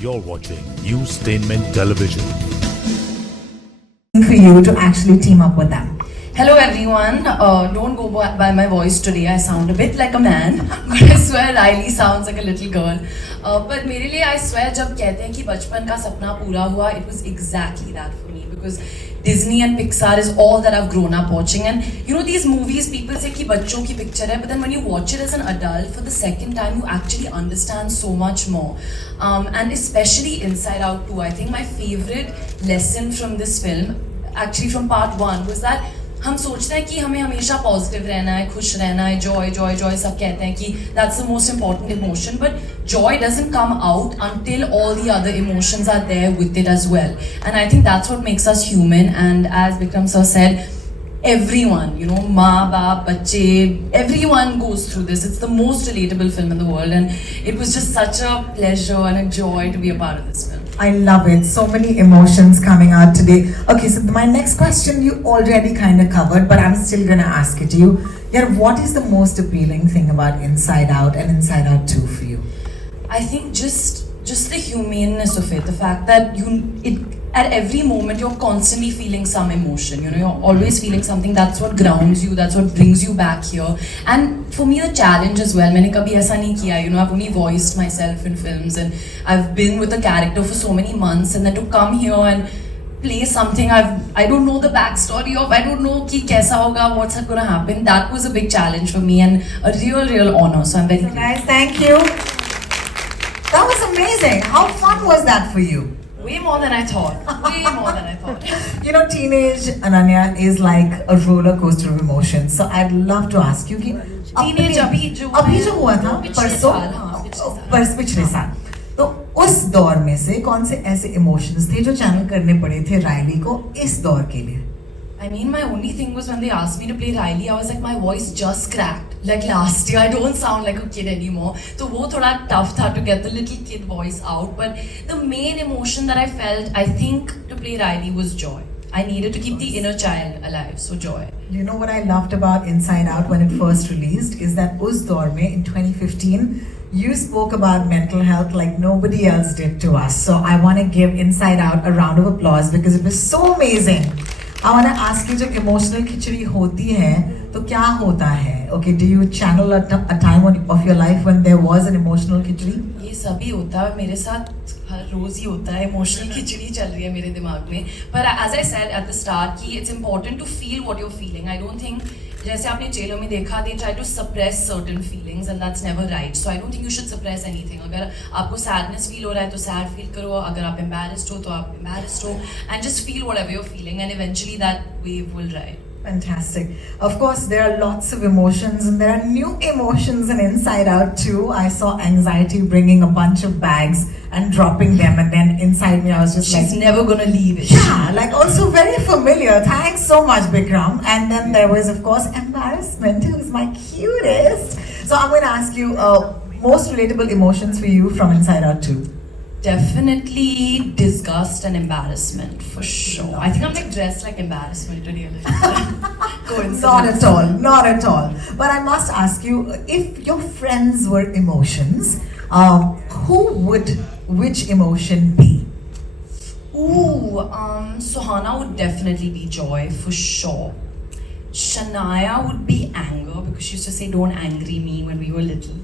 You're watching Newstainment Television. For you to actually team up with them. Hello everyone. Don't go by my voice today. I sound a bit like a man, but I swear Riley sounds like a little girl. But मेरे लिए I swear जब कहते हैं कि बचपन का सपना पूरा हुआ, it was exactly that for me because Disney and Pixar is all that I've grown up watching. And you know these movies, people say कि बच्चों की picture है, but then when you watch it as an adult for the second time, you actually understand so much more. And especially Inside Out 2, I think my favorite lesson from this film, actually from part 1, was that हम सोचते हैं कि हमें हमेशा positive रहना है, खुश रहना है, जॉय जॉय जॉय सब कहते हैं कि that's the most important emotion, but Joy doesn't come out until all the other emotions are there with it as well. And I think that's what makes us human. And as Vikram sir said, everyone, you know, माँ बाप बच्चे, everyone goes through this. It's the most relatable film in the world, and it was just such a pleasure and a joy to be a part of this film. I love it. So many emotions coming out today. Okay, so my next question you already kind of covered, but I'm still gonna ask it to you. Yeah, what is the most appealing thing about Inside Out and Inside Out 2 for you? I think just the humaneness of it, the fact that at every moment you're constantly feeling some emotion, you know, you're always feeling something. That's what grounds you, that's what brings you back here. And for me the challenge as well, मैंने कभी ऐसा नहीं किया, you know, I've only voiced myself in films and I've been with a character for so many months, and then to come here and play something I don't know the backstory of, I don't know कि कैसा होगा, what's going to happen. That was a big challenge for me and a real honor, so I'm very So guys, thank you. That was amazing. How fun was that for you? Way more than I thought. Way more than I thought. You know, teenage Ananya is like a roller coaster of emotions. So I'd love to ask you कि Teenage अभी जो हुआ था परसों, पिछले साल, तो उस दौर में से कौन से ऐसे इमोशंस थे जो चैनल करने पड़े थे राइली को इस दौर के लिए? I mean, my only thing was when they asked me to play Riley, I was like, my voice just cracked. Like last year, I don't sound like a kid anymore. So वो थोड़ा tough था to get the little kid voice out. But the main emotion that I felt, I think, to play Riley was joy. I needed to keep the inner child alive, so joy. You know what I loved about Inside Out when it first released is that उस दौर में in 2015, you spoke about mental health like nobody else did to us. So I want to give Inside Out a round of applause because it was so amazing. I want to ask you, जब emotional खिचड़ी होती है तो क्या होता है? Okay, do you channel a time of your life when there was an emotional खिचड़ी? ये सभी होता है मेरे साथ, हर रोज ही होता है. इमोशनल खिचड़ी चल रही है मेरे दिमाग में. पर as I said at the start कि it's important to feel what you're feeling. I don't think जैसे आपने जेलों में देखा, they try to suppress certain feelings and that's never right. So I don't think you should suppress anything. अगर आपको sadness feel हो रहा है तो sad feel करो, अगर आप embarrassed हो तो आप embarrassed हो, and just feel whatever you're feeling and eventually that wave will ride. Fantastic. Of course, there are lots of emotions and there are new emotions in Inside Out too. I saw anxiety bringing a bunch of bags and dropping them, and then inside me I was just She's like, never gonna leave it. yeah, like also very familiar. Thanks so much, Bikram. And then there was, of course, embarrassment, who's my cutest. So I'm going to ask you, most relatable emotions for you from Inside Out 2? Definitely disgust and embarrassment for sure. I think I'm like dressed like embarrassment today a little. Coincidence. Not at all, not at all. But I must ask you, if your friends were emotions, who would which emotion be? Ooh, Suhana would definitely be joy for sure. Shania would be anger because she used to say don't angry me when we were little.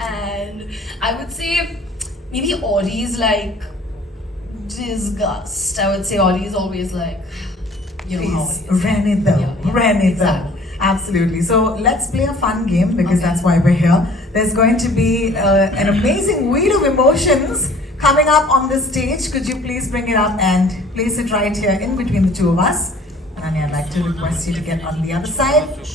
And I would say maybe Ori is like disgust. I would say Ori is always like, you know how it is. Ran it though. Exactly. Absolutely. So let's play a fun game because Okay. that's why we're here. There's going to be an amazing wheel of emotions coming up on the stage. Could you please bring it up and place it right here in between the two of us? And I'd like to request you to get on the other side.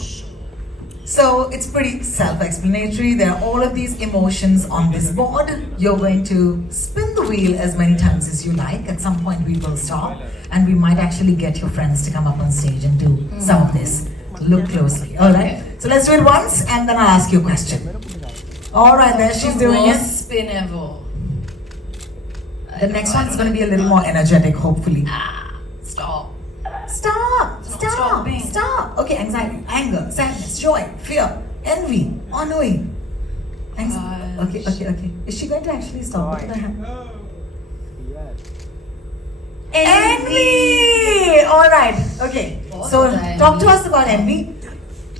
So it's pretty self-explanatory. There are all of these emotions on this board. You're going to spin the wheel as many times as you like. At some point we will stop and we might actually get your friends to come up on stage and do some of this. Look closely. All right. So let's do it once and then I'll ask you a question. All right, there she's doing it. Worst spin ever. The next one is going to be a little more energetic, hopefully. Stop. Stop! It's not Stop! stopping. Stop! Okay, anxiety, anger, sadness, joy, fear, envy, ennui. Gosh. Okay. Is she going to actually stop with her hand? Envy! Alright, okay. So, होता है talk to envy. us about envy.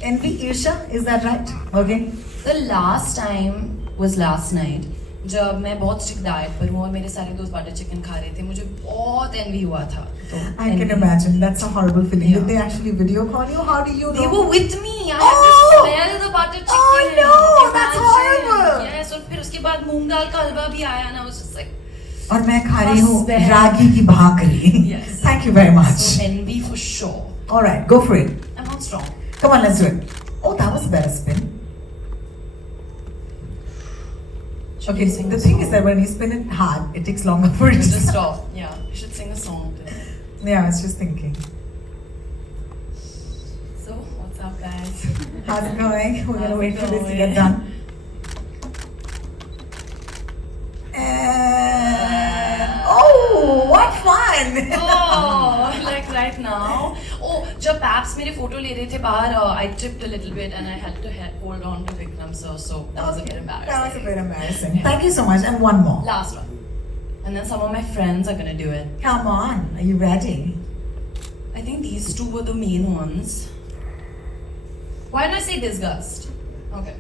Envy, Irsha, is that right? Okay. The last time was last night. जब मैं बहुत strict diet पर हूँ और मेरे सारे दोस्त बटर चिकन खा रहे थे, मुझे बहुत एनवी हुआ था. तो I can envy. imagine. That's a horrible feeling. Yeah. Did they actually video call you? How do you know? They were with me. I had to Oh! smell the butter chicken. Oh, no, that's Imagine. horrible. Yes, और फिर उसके बाद मूंग दाल का हलवा भी आया ना. I was just like, और मैं खा रही हूँ Husband. रागी की भाकरी. Yes. Thank you very much. so envy for sure. All right, go for it. I'm not strong. Come on, let's do it. Oh, that was a better spin. Should Okay, we sing the a thing song? is that when you spin it hard, it takes longer for it to Just stop. stop. Yeah, we should sing a song. Yeah, I was just thinking. So, what's up, guys? How's it going? We're gonna How's wait it for this to going? get done. And oh, what fun! Oh, like right now. Oh, जब Paps मेरे photo ले रहे थे बाहर, I tripped a little bit and I had to hold on to Vikram sir, so that was a bit embarrassing. That was a bit embarrassing. Thank you so much. And one more. Last one. And then some of my friends are gonna do it. Come on, are you ready? I think these two were the main ones. Why did I say disgust? Okay.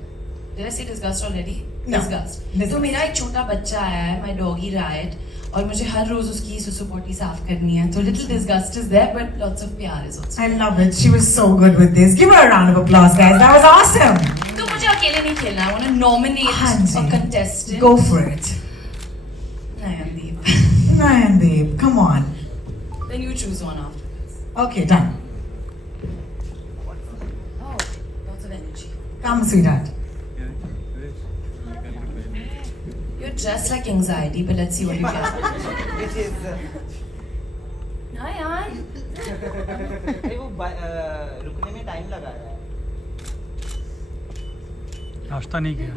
Did I say disgust already? No. Disgust. Disgust. तो मेरा एक छोटा बच्चा है, my doggy Riot, और मुझे हर रोज उसकी सुसु पोटी साफ करनी है. तो little disgust is there, but lots of प्यार is also. I love it. She was so good with this. Give her a round of applause, guys. That was awesome. तो मुझे अकेले नहीं खेलना. I want to nominate हाँ जी. a contestant. Go for it. Nayandeep. Nayandeep, come on. Then you choose one after this. Okay, done. Oh, lots of energy. Come, sweetheart. You're dressed like anxiety, but let's see what you get. Which is Nayan. अरे वो रुकने में time लगा रहा है नाश्ता नहीं किया.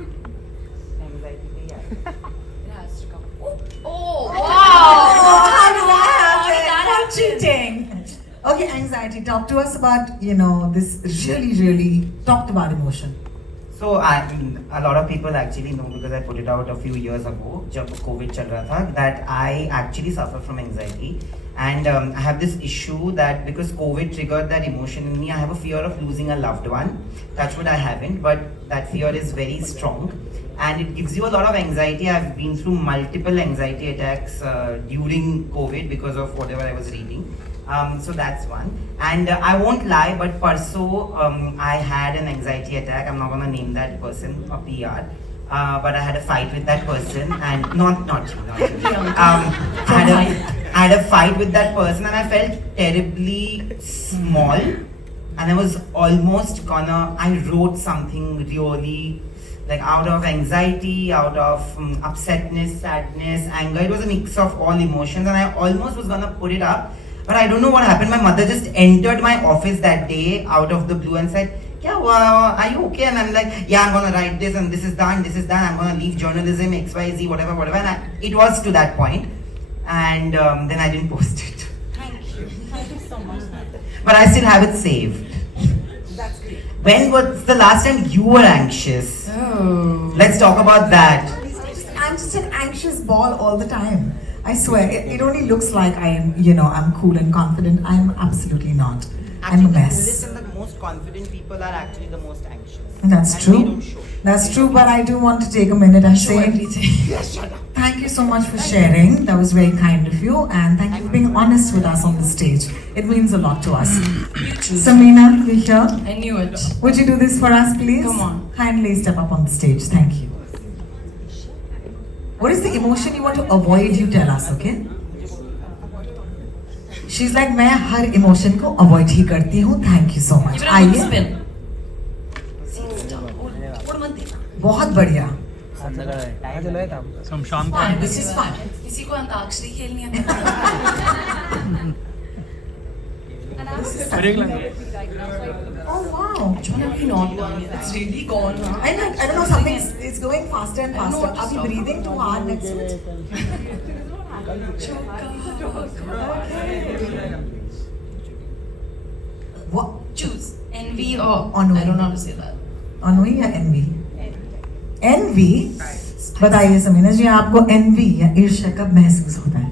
एंजाइटी पे ही आया It has to come. Oh, wow. Oh, how do I How have did it? that For happen? cheating. Okay, anxiety. Talk to us about, this really talked about emotion. So a lot of people actually know because I put it out a few years ago जब COVID चल रहा था that I actually suffer from anxiety and I have this issue that because COVID triggered that emotion in me, I have a fear of losing a loved one. Touch wood, I haven't, but that fear is very strong and it gives you a lot of anxiety. I've been through multiple anxiety attacks during COVID because of whatever I was reading. So that's one. And I won't lie, but parso I had an anxiety attack. I'm not gonna name that person a PR. But I had a fight with that person and not you. I had a fight with that person and I felt terribly small and I was almost I wrote something really like out of anxiety, out of upsetness, sadness, anger. It was a mix of all emotions and I almost was gonna put it up. But I don't know what happened. My mother just entered my office that day out of the blue and said, "Kya hua? Are you okay?" And I'm like, "Yeah, I'm gonna write this and this is done. I'm gonna leave journalism, XYZ, whatever." And it was to that point. And then I didn't post it. Thank you so much. But I still have it saved. That's great. When was the last time you were anxious? Oh. Let's talk about that. I'm just an anxious ball all the time. I swear, it only looks like I'm cool and confident. I'm absolutely not. I'm a The mess. coolest and the most confident people are actually the most anxious. That's And true. they don't show. That's true, but I do want to take a minute and Show say everything. thank you so much for sharing. That was very kind of you, and thank you for being honest with us on the stage. It means a lot to us. You choose. Samina, you're here. I knew it. Would you do this for us, please? Come on. Kindly step up on the stage. Thank you. What is the emotion you want to avoid? You tell us, okay? She's like, मैं हर emotion को avoid ही करती हूँ. Thank you so much. Give it a good आइए. spin. See, stop. और मत देना. बहुत बढ़िया. शमशान को Fine, this is fun. किसी को अंताक्षरी खेलनी है तो ब्रेक लगे. Oh wow. Which one have we not done yet? It's really gone now. I don't know, something is going faster and I know faster. what to Are we stop. breathing too hard next to it? What? Choose envy or Ennui. I don't know how to say that. Ennui या envy? Envy? बताइए समीना जी, आपको envy या ईर्ष्या कब महसूस होता है?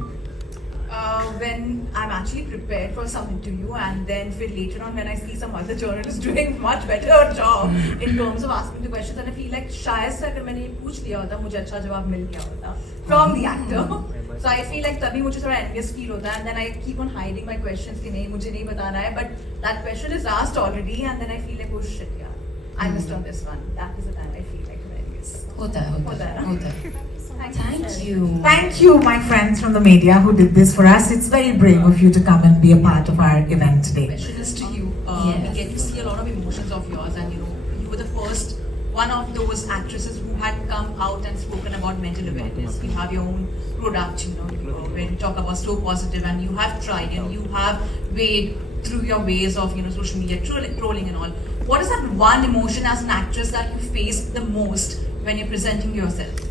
when I'm actually prepared for some interview and then feel later on when I see some other journalists doing much better job in terms of asking the questions, and I feel like शायद से अगर मैंने ये पूछ लिया होता मुझे अच्छा जवाब मिल गया होता from the actor. So I feel like तभी मुझे थोड़ा envious feel होता है, and then I keep on hiding my questions कि नहीं मुझे नहीं बताना है, but that question is asked already and then I feel like oh shit यार I missed on this one. That is the time I feel like envious. होता है. Thank you. Thank you, my friends from the media who did this for us. It's very brave of you to come and be a part of our event today. Question is to you. Yes. We get to see a lot of emotions of yours, and you were the first one of those actresses who had come out and spoken about mental awareness. You have your own product, when you talk about Slow Positive, and you have tried and you have weighed through your ways of social media trolling and all. What is that one emotion as an actress that you face the most when you're presenting yourself?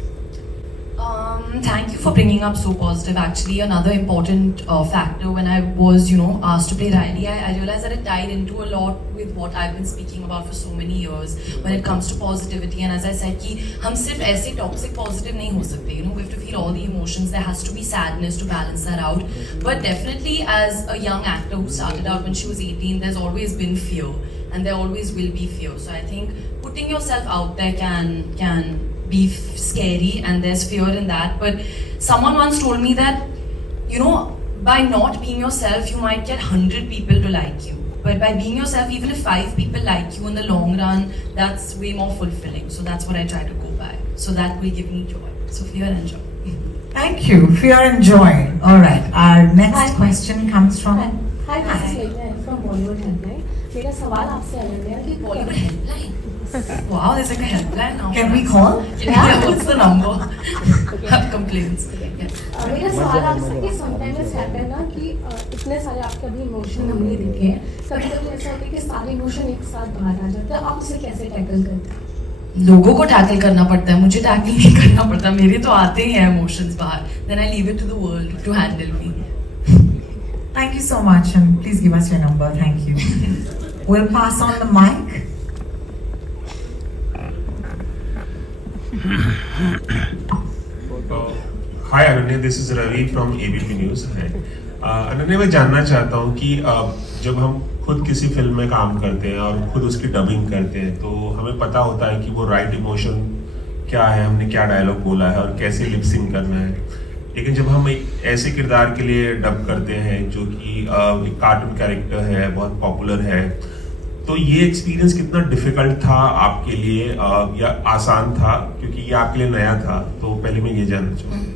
Thank you for bringing up So Positive. Actually, another important factor when I was, asked to play Riley, I realized that it tied into a lot with what I've been speaking about for so many years when it comes to positivity. And as I said, कि हम सिर्फ ऐसे toxic positive नहीं हो सकते. We have to feel all the emotions. There has to be sadness to balance that out. But definitely, as a young actor who started out when she was 18, there's always been fear, and there always will be fear. So I think putting yourself out there can be scary, and there's fear in that. But someone once told me that, by not being yourself, you might get 100 people to like you. But by being yourself, even if 5 people like you in the long run, that's way more fulfilling. So that's what I try to go by. So that will give me joy. So fear and joy. Thank you. Fear and joy. All right. Our next question comes from. Hi, this is Meghna from Bollywood Headline. मेरा सवाल आपसे अनन्या है कि Bollywood headline. Wow, there's like a headline now. Can we call? Yeah, what's the number? Have complaints. Yeah. मेरा सवाल आपसे कि sometimes ऐसा होता है ना कि इतने सारे आपके अभी इमोशन हमने देखे हैं, कभी कभी ऐसा होता है कि सारे इमोशन एक साथ बाहर आ जाते हैं, आप उसे कैसे टैकल करते हैं? लोगों को टैकल करना पड़ता है, मुझे टैकल नहीं करना पड़ता, मेरे तो आते ही हैं इमोशंस बाहर. Then I leave it to the world to handle me. Thank you so much, and please give us your number. Thank you. We'll pass on the mic. Hi Ananya, this is Ravi from ABP News. Ananya, मैं जानना चाहता हूँ कि जब हम खुद किसी film में काम करते हैं और खुद उसकी डबिंग करते हैं तो हमें पता होता है कि वो राइट इमोशन क्या है, हमने क्या डायलॉग बोला है और कैसे लिपसिंग करना है. लेकिन जब हम एक ऐसे किरदार के लिए डब करते हैं जो कि एक कार्टून कैरेक्टर है, बहुत पॉपुलर है, तो ये एक्सपीरियंस कितना डिफिकल्ट था आपके लिए या आसान था, क्योंकि ये आपके लिए नया था? तो पहले मैं ये जानना चाहूँगा.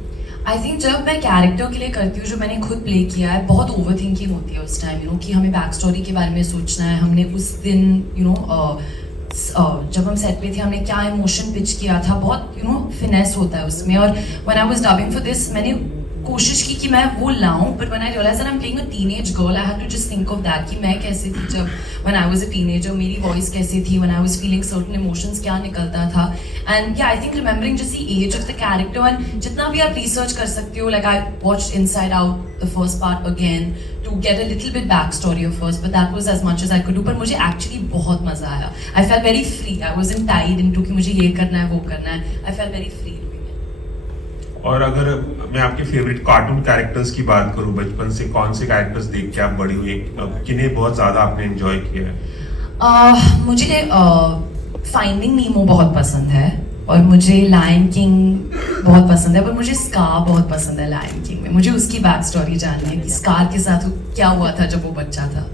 आई थिंक जब मैं कैरेक्टर के लिए करती हूँ, जो मैंने खुद प्ले किया है, बहुत ओवर थिंकिंग होती है उस टाइम, कि हमें बैक स्टोरी के बारे में सोचना है. हमने उस दिन जब हम सेट पे थे हमने क्या इमोशन पिच किया था, बहुत फिनेस होता है उसमें. और when I was dubbing for this मैंने कोशिश की कि मैं वो लाऊं, but when I realise that I am playing a teenage girl, I had to just think of that कि मैं कैसे थी जब when I was a teenager, मेरी वॉइस कैसी थी, when I was feeling certain emotions क्या निकलता था. And I think remembering just the age of the character, and जितना भी आप रिसर्च कर सकते हो, like I watched inside out the first part again to get a little bit backstory of first, but that was as much as I could do. पर मुझे actually बहुत मजा आया. I felt very free. I wasn't tied into कि मुझे ये करना है वो करना है. I felt very free doing it. और अगर मैं आपके फेवरेट कार्टून कैरेक्टर्स की बात करूं, बचपन से कौन से कैरेक्टर्स देख के आप बड़ी हुई, किन्हें बहुत ज्यादा आपने एंजॉय किया है? मुझे फाइंडिंग नीमो बहुत पसंद है, और मुझे लायन किंग बहुत पसंद है, पर मुझे स्कार बहुत पसंद है. लायन किंग में मुझे उसकी बैक स्टोरी जाननी है कि स्कार के साथ क्या हुआ था जब वो बच्चा था.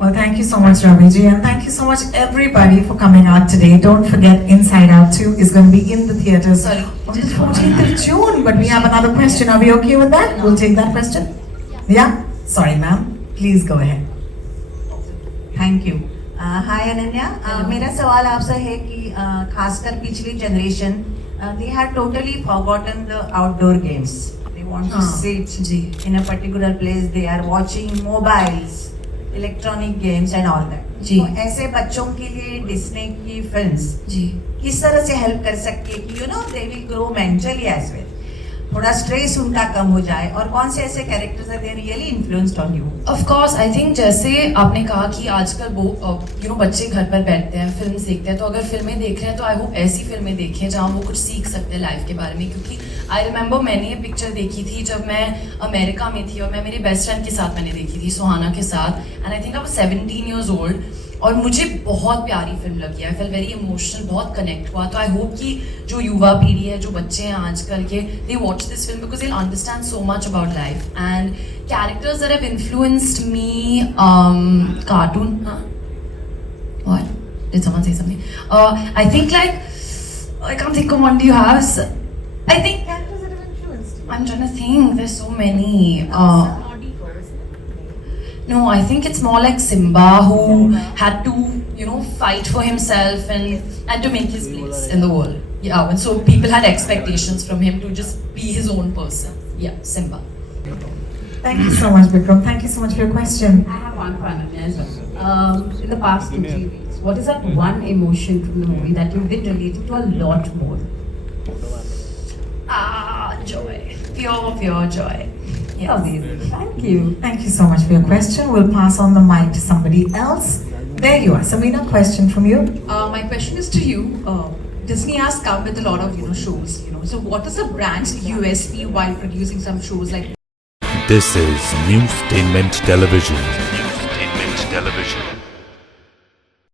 Well, thank you so much, Ravi ji, and thank you so much everybody for coming out today. Don't forget, Inside Out 2 is going to be in the theaters Sorry. on the 14th of June. But we have another question. Are we okay with that? We'll take that question. Yeah. Sorry, ma'am. Please go ahead. Thank you. Hi Ananya, मेरा सवाल आपसे है कि खासकर पिछली generation they had totally forgotten the outdoor games. They want to sit in a particular place, they are watching mobiles, electronic games and all that. जी. तो ऐसे बच्चों के लिए डिज्नी की फिल्म्स जी किस तरह से हेल्प कर सकती है कि they will grow mentally as well, थोड़ा स्ट्रेस उनका कम हो जाए, और कौन से ऐसे characters are they really influenced on you? Of course I think जैसे आपने कहा कि आजकल वो बच्चे घर पर बैठते हैं, फिल्म देखते हैं, तो अगर फिल्में देख रहे हैं तो आई होप ऐसी फिल्में देखें जहाँ वो कुछ सीख सकते हैं लाइफ के बारे में, क्योंकि आई रिमेंबर मैंने ये पिक्चर देखी थी जब मैं अमेरिका में थी और मैं मेरी बेस्ट फ्रेंड के साथ मैंने देखी थी, सुहाना के साथ, and I think I was 17 years old, और मुझे बहुत प्यारी फिल्म लगी। आई फेल वेरी इमोशनल, बहुत कनेक्ट हुआ। तो आई होप कि जो युवा पीढ़ी है, जो बच्चे हैं आजकल के, they watch this film because they understand so much about life and characters that have influenced me. Cartoon, हाँ, what? Did someone say something? I think like, I can't think of one. Do you have? I think Characters that have influenced you. I'm trying to think. There's so many. No, I think it's more like Simba, who had to, fight for himself and to make his place in the world. Yeah, and so people had expectations from him to just be his own person. Yeah, Simba. Thank you so much, Vikram. Thank you so much for your question. I have one for Ananya as well. In the past 2-3 weeks, what is that one emotion from the movie that you've been relating to a lot more? Joy. Pure joy. Yes. Amazing. Thank you. Thank you so much for your question. We'll pass on the mic to somebody else. There you are. Samina, question from you. My question is to you. Disney has come with a lot of shows. So what is the brand's USP while producing some shows like? This is Newstainment Television. Newstainment Television.